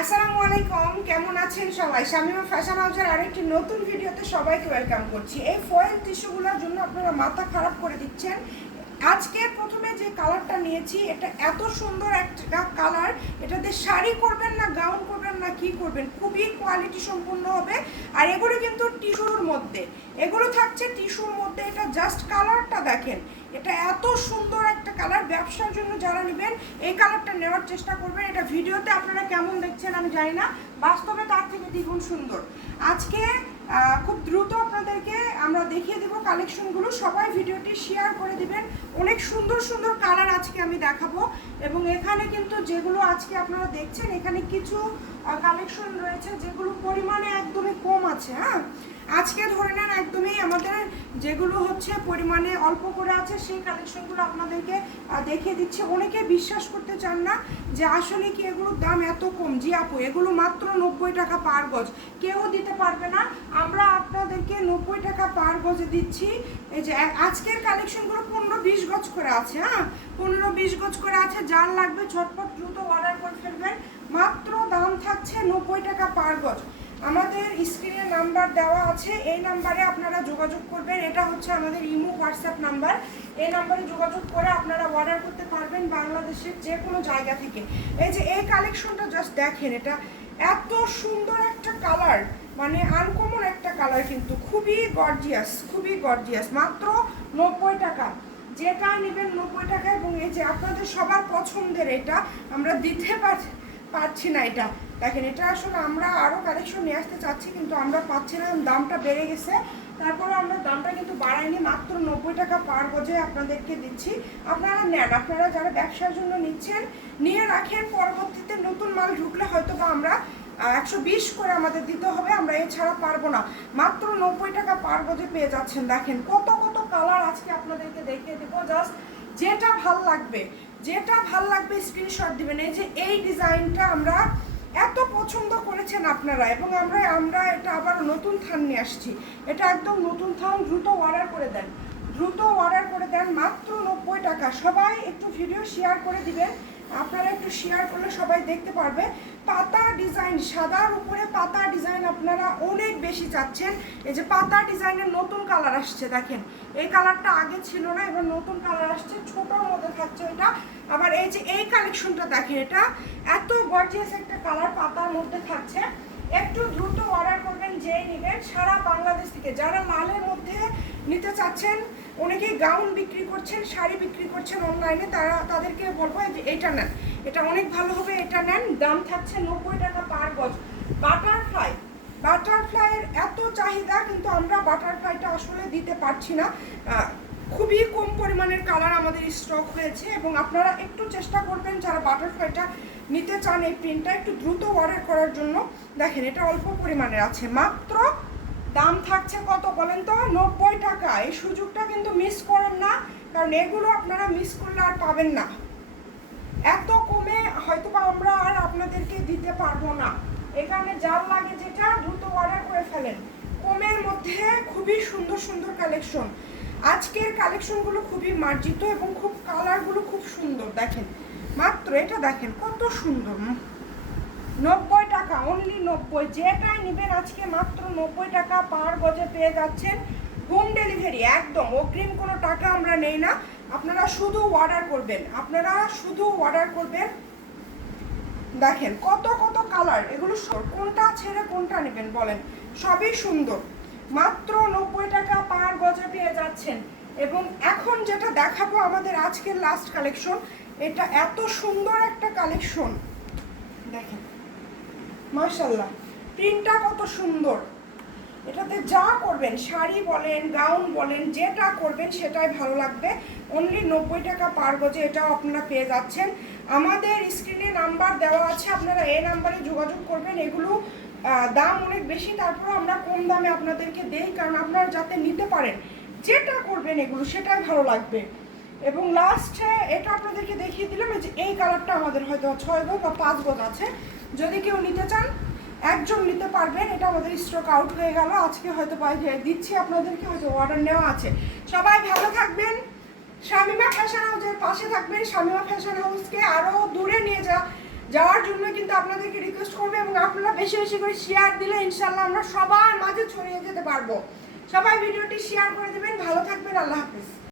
আসসালামু আলাইকুম, কেমন আছেন সবাই? শামিমা ফ্যাশন হাউসের আরেকটি নতুন ভিডিওতে সবাইকে ওয়েলকাম করছি। এই ফয়েল টিস্যুগুলোর জন্য আপনারা মাথা খারাপ করে দিচ্ছেন। আজকে প্রথমে যে কালারটা নিয়েছি, এটা এত সুন্দর একটা কালার এটাতে শাড়ি করবেন না গাউন করবেন না, কি করবেন? খুবই কোয়ালিটি সম্পূর্ণ হবে। আর এগুলো কিন্তু টিস্যুর মধ্যে। এগুলো থাকছে টিস্যুর মধ্যে। এটা জাস্ট কালারটা দেখেন। এটা এত সুন্দর একটা কালার, ব্যবসার জন্য যারা নেবেন, এই কালারটা নেওয়ার চেষ্টা করবেন। এটা ভিডিওতে আপনারা কেমন দেখছেন আমি জানি না, বাস্তবে তার থেকে দ্বিগুণ সুন্দর। আজকে খুব দ্রুত আপনাদেরকে আমরা দেখিয়ে দেবো কালেকশনগুলো, সবাই ভিডিওটি শেয়ার করে দিবেন। অনেক সুন্দর সুন্দর কালার আজকে আমি দেখাবো। এবং এখানে কিন্তু যেগুলো আজকে আপনারা দেখছেন, এখানে কিছু কালেকশন রয়েছে যেগুলো পরিমাণে একদমই কম আছে হ্যাঁ? আজকে ধরে নেন একদমই আমাদের যেগুলো হচ্ছে পরিমাণে অল্প করে আছে, সেই কালেকশনগুলো আপনাদেরকে দেখিয়ে দিচ্ছে। অনেকে বিশ্বাস করতে চান না যে আসলে কি এগুলোর দাম এত কম? জি আপু, এগুলো মাত্র নব্বই টাকা পার গজ। কেউ দিতে পারবে না। আমরা আপনাদেরকে নব্বই টাকা পার গজে দিচ্ছি। এই যে আজকের কালেকশনগুলো পনেরো বিশ গজ করে আছে হ্যাঁ? পনেরো বিশ গজ করে আছে, যার লাগবে ঝটপট দ্রুত অর্ডার করে ফেলবেন। মাত্র দাম থাকছে নব্বই টাকা পার গজ। আমাদের স্ক্রিনে নাম্বার দেওয়া আছে। এই নাম্বারে আপনারা যোগাযোগ করবেন। এটা হচ্ছে আমাদের ইমো হোয়াটসঅ্যাপ নাম্বার এই নাম্বারে যোগাযোগ করে আপনারা অর্ডার করতে পারবেন বাংলাদেশের যে কোনো জায়গা থেকে। এই যে, এই কালেকশনটা জাস্ট দেখেন, এটা এত সুন্দর একটা কালার মানে আনকমন একটা কালার কিন্তু। খুবই গর্জিয়াস খুবই গর্জিয়াস মাত্র নব্বই টাকা। যেটা নেবেন নব্বই টাকা এবং এই যে আপনাদের সবার পছন্দের এটা, আমরা দিতে পারছি না এটা। দেখেন, এটা আসলে আমরা আরও কালেকশন নিয়ে আসতে চাচ্ছি, কিন্তু আমরা পাচ্ছি না দামটা বেড়ে গেছে। তারপরে আমরা দামটা কিন্তু বাড়াইনি, মাত্র নব্বই টাকা পার গজে আপনাদেরকে দিচ্ছি। আপনারা নেন, আপনারা যারা ব্যবসার জন্য নিচ্ছেন, নিয়ে রাখেন, পরবর্তীতে নতুন মাল ঢুকলে হয়তো বা আমরা একশো বিশ করে আমাদের দিতে হবে, আমরা এছাড়া পারব না। মাত্র নব্বই টাকা পার গজে পেয়ে যাচ্ছেন, দেখেন, কত কত কালার আজকে আপনাদেরকে দেখিয়ে দেবো। জাস্ট যেটা ভালো লাগবে, যেটা ভালো লাগবে স্ক্রিনশট দিবেন। এই যে, এই ডিজাইনটা আমরা পছন্দ করেছেন আপনারা এবং আমরা আমরা এটা আবার নতুন থান নিয়ে আসছি। এটা একদম নতুন থান, দ্রুত অর্ডার করে দেন। দ্রুত অর্ডার করে দেন মাত্র নব্বই টাকা। সবাই একটু ভিডিও শেয়ার করে দিবেন। আপনারা একটু শেয়ার করলে সবাই দেখতে পারবে। পাতা ডিজাইন সাদার উপরে পাতা ডিজাইন আপনারা অনেক বেশি চাচ্ছেন। এই যে পাতা ডিজাইনের নতুন কালার আসছে, দেখেন। এই কালারটা আগে ছিল না, এবার নতুন কালার আসছে, ছোটোর মধ্যে থাকছে এটা। আবার এই যে এই কালেকশনটা দেখেন এটা, এত গর্জিয়াস একটা কালার পাতার মধ্যে থাকছে। একটু দ্রুত অর্ডার করবেন যে নেবেন। সারা বাংলাদেশ থেকে যারা মালের মধ্যে নিতে চাচ্ছেন, অনেকেই গাউন বিক্রি করছেন, শাড়ি বিক্রি করছেন অনলাইনে তারা তাদেরকে বলব যে এটা নেন। এটা অনেক ভালো হবে, এটা নেন। দাম থাকছে নব্বই টাকা পার গজ। বাটারফ্লাই বাটারফ্লাইয়ের এত চাহিদা, কিন্তু আমরা বাটারফ্লাইটা আসলে দিতে পারছি না। খুবই কম পরিমাণের কালার আমাদের স্টক হয়েছে, এবং আপনারা একটু চেষ্টা করবেন যারা বাটারফ্লাইটা নিতে চান এই প্রিন্টটা একটু দ্রুত অর্ডার করার জন্য। দেখেন, এটা অল্প পরিমাণের আছে। মাত্র দাম থাকছে কত বলেন তো? নব্বই টাকা। এই সুযোগটা কিন্তু মিস করেন না, কারণ এগুলো আপনারা মিস করলে আর পাবেন না। এত কমে হয়তো বা আমরা আর আপনাদেরকে দিতে পারব না। এখানে যার লাগে যেটা দ্রুত অর্ডার করে ফেলেন। কমের মধ্যে খুবই সুন্দর সুন্দর কালেকশন আজকের কালেকশনগুলো খুবই মার্জিত এবং খুব কালারগুলো খুব সুন্দর। দেখেন মাত্র এটা দেখেন, কত সুন্দর নব্বই টাকা অনলি নব্বই। যেটাই নেবেন আজকে মাত্র নব্বই টাকা পার গজে পেয়ে যাচ্ছেন হোম ডেলিভারি একদম। অগ্রিম কোনো টাকা আমরা নেই না। আপনারা শুধু অর্ডার করবেন। আপনারা শুধু অর্ডার করবেন। দেখেন, কত কত কালার এগুলো কোনটা ছেড়ে কোনটা নেবেন বলেন। সবই সুন্দর। মাত্র নব্বই টাকা পার গজে পেয়ে যাচ্ছেন। এবং এখন যেটা দেখাবো আমাদের আজকের লাস্ট কালেকশন এটা এত সুন্দর একটা কালেকশন দেখেন মার্শাল্লাহ প্রিন্টটা কত সুন্দর। এটাতে যা করবেন, শাড়ি বলেন গাউন বলেন, যেটা করবেন, সেটাই ভালো লাগবে। অনলি নব্বই টাকা পার গজে এটাও আপনারা পেয়ে যাচ্ছেন। আমাদের স্ক্রিনে নাম্বার দেওয়া আছে, আপনারা এই নাম্বারে যোগাযোগ করবেন। এগুলো দাম অনেক বেশি তারপরে আমরা কম দামে আপনাদেরকে দেই, কারণ আপনারা যাতে নিতে পারেন যেটা করবেন এগুলো, সেটাই ভালো লাগবে। এবং লাস্টে এটা আপনাদেরকে দেখিয়ে দিলাম যে এই কালারটা আমাদের হয়তো ছয় গজ বা পাঁচ গজ আছে। যদি কেউ নিতে চান, একজন নিতে পারবেন, এটা আমাদের স্টক আউট হয়ে গেল। আজকে হয়তো দিচ্ছি আপনাদেরকে, হয়তো অর্ডার নেওয়া আছে। সবাই ভালো থাকবেন। শামিমা ফ্যাশন হাউসের পাশে থাকবেন। শামিমা ফ্যাশন হাউসকে আরও দূরে নিয়ে যা, যাওয়ার জন্য কিন্তু আপনাদেরকে রিকোয়েস্ট করবে এবং আপনারা বেশি বেশি করে শেয়ার দিলে ইনশাল্লাহ আমরা সবার মাঝে ছড়িয়ে যেতে পারব। সবাই ভিডিওটি শেয়ার করে দেবেন। ভালো থাকবেন আল্লাহ হাফিজ।